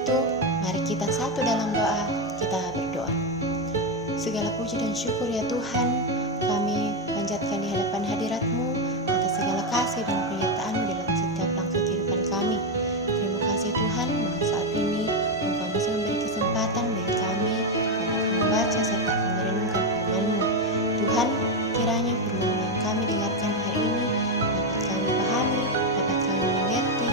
itu, mari kita satu dalam doa, kita berdoa. Segala puji dan syukur ya Tuhan, kami panjatkan di hadapan hadirat-Mu atas segala kasih dan penyertaan-Mu dalam setiap langkah kehidupan kami. Terima kasih Tuhan, bahwa saat ini Engkau masih memberi kesempatan bagi kami untuk membaca serta merenungkan firman-Mu. Tuhan, kiranya firman yang kami dengarkan hari ini dapat kami pahami, dapat kami mengerti,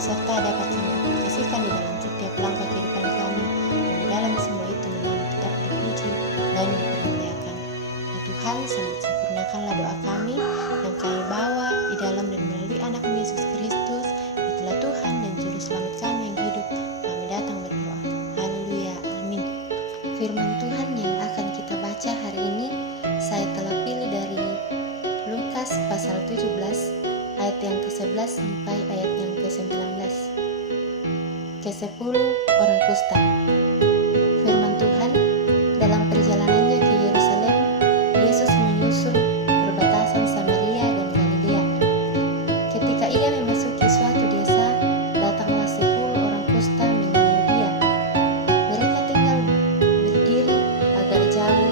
serta dapat kami aplikasikan di dalam setiap langkah kehidupan kami, dan di dalam semua itu nama tetap dipuji dan dipermuliakan. Ya Tuhan, sempurnakanlah doa kami yang kami bawa di dalam dan melalui anak-Mu Yesus Kristus. Itulah Tuhan dan Juru Selamat kami yang hidup. Kami datang berdoa. Haleluya, amin. Firman Tuhan yang akan kita baca hari ini, saya telah pilih dari Lukas pasal 17 ayat yang ke-11 sampai ayat yang ke-19. Ke-10 orang kusta. Firman Tuhan, dalam perjalanannya ke Yerusalem, Yesus menyusul perbatasan Samaria dan Galilea. Ketika ia memasuki suatu desa, datanglah 10 orang kusta menemui dia. Mereka tinggal berdiri agak jauh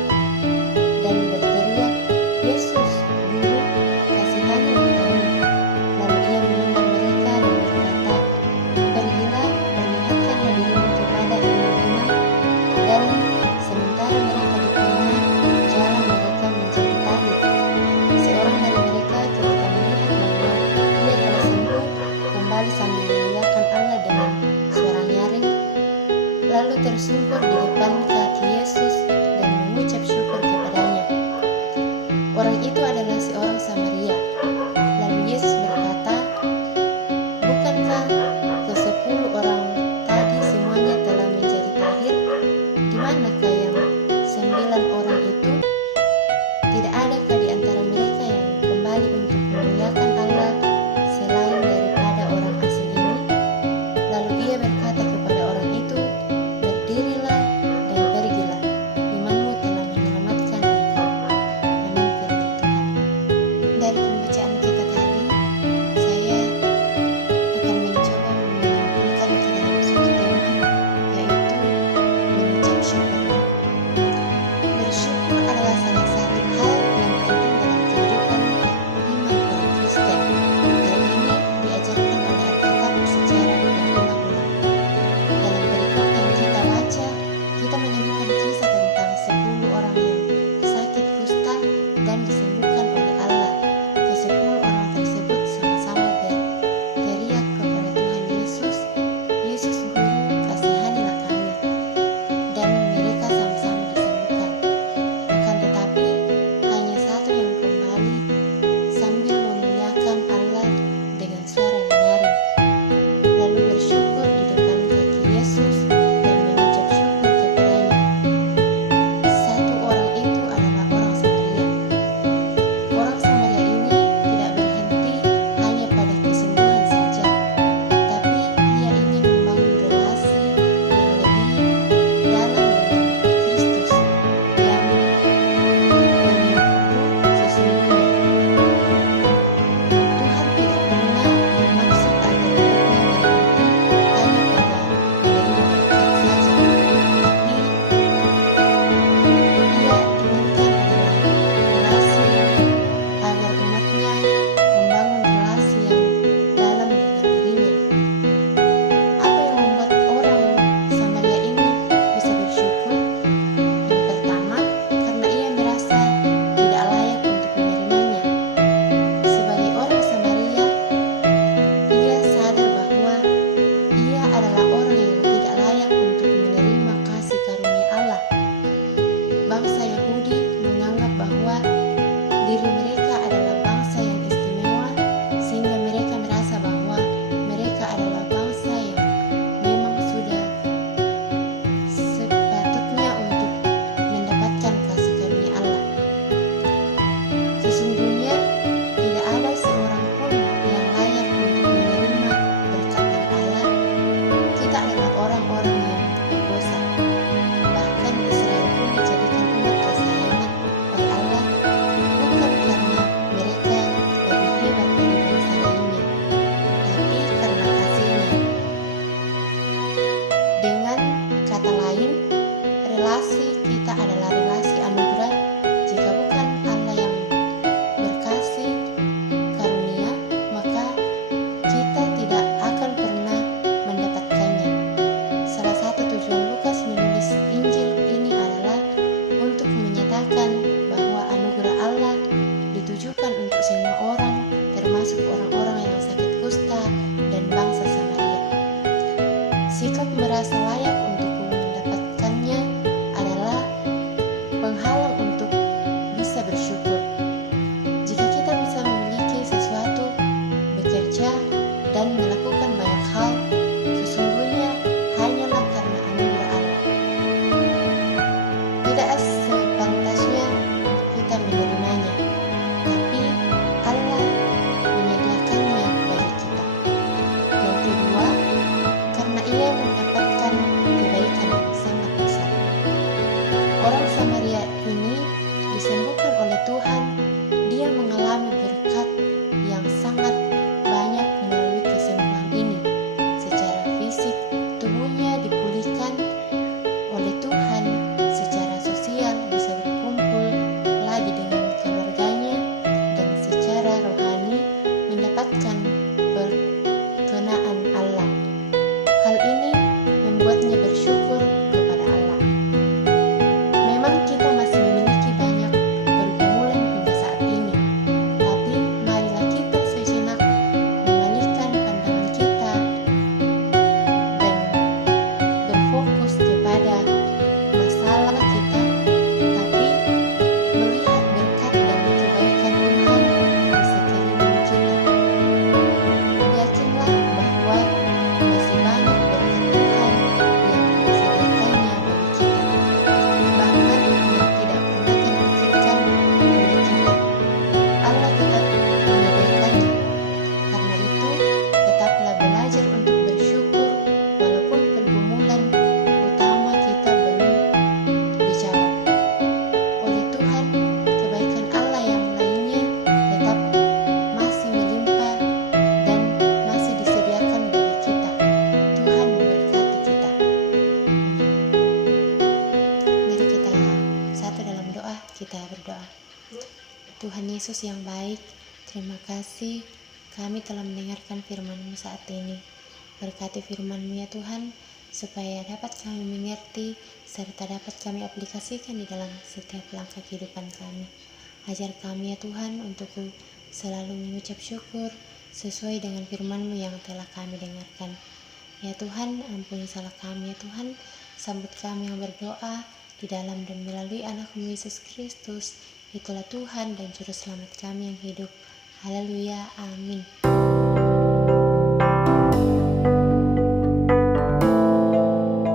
dan berteriak, "Yesus, Guru, kasihani kami." Lalu ia mengundang mereka dan berkata, "Pergilah, perlihatkanlah dirimu kepada imam-imam." Dan sementara mereka di tengah jalan, mereka menjadi tahir. Seorang dari mereka ketika melihat bahwa ia telah sembuh, kembali sambil memuliakan Allah dengan suara nyaring, lalu tersungkur di depan kaki Yesus dan mengucap syukur kepadanya. Orang itu adalah seorang Samaria. Lalu Yesus berkata, "Bukankah ke-10 orang tadi semuanya telah menjadi tahir? Di manakah yang 9 orang itu? Tidak adakah di antara mereka yang kembali untuk memuliakan Allah selain daripada orang asing ini?" Lalu ia berkata kepada orang itu, "Berdirilah dan pergilah. relasi kita adalah relasi anugerah, jika bukan Allah yang berkasih karunia, maka kita tidak akan pernah mendapatkannya. Salah satu tujuan Lukas menulis Injil ini adalah untuk menyatakan bahwa anugerah Allah ditujukan untuk semua orang, termasuk orang-orang yang sakit kusta dan bangsa Samaria. Sikap merasa layak untuk mendapatkannya adalah penghalang untuk bisa bersyukur. Jika kita bisa memiliki sesuatu, bekerja, dan melakukan banyak hal, sesungguhnya hanyalah karena anugerah Allah. Tidak sepantasnya kita menerimanya, tapi Allah menyediakannya bagi kita. Yang kedua, karena ia mendapatkan kebaikan yang sangat besar. Orang Samaria ini disembuhkan oleh Tuhan. Dia mengalami berkat yang sangat banyak melalui kesembuhan ini. Secara fisik, tubuhnya dipulihkan oleh Tuhan. Secara sosial, bisa berkumpul lagi dengan keluarganya, dan secara rohani mendapatkan perkenaan Allah. Hal ini membuatnya bersyukur kepada Allah. Memang kita masih memiliki banyak pergumulan hingga saat ini, tapi marilah kita sejenak mengalihkan pandangan kita dan berfokus kepada masalah kita, tapi melihat berkat dan kebaikan Tuhan di sekeliling kita. Yakinlah bahwa masih banyak berkat Tuhan yang disediakannya bagi kita, bahkan yang tidak pernah terpikirkan oleh kita. Allah tetap menyediakannya. Karena itu, tetaplah belajar untuk bersyukur walaupun pergumulan utama kita belum dijawab oleh Tuhan. Kebaikan Allah yang lainnya tetap masih melimpah dan masih disediakan bagi kita. Tuhan memberkati kita. Mari kita satu dalam doa, kita berdoa. Tuhan Yesus yang baik, terima kasih kami telah mendengarkan firman-Mu saat ini. Berkati firman-Mu ya Tuhan, supaya dapat kami mengerti serta dapat kami aplikasikan di dalam setiap langkah kehidupan kami. Ajar kami ya Tuhan untuk selalu mengucap syukur sesuai dengan firman-Mu yang telah kami dengarkan. Ya Tuhan, ampuni salah kami ya Tuhan. Sambut kami yang berdoa di dalam dan melalui anak-Mu Yesus Kristus. Itulah Tuhan dan Juru Selamat kami yang hidup. Haleluya, amin.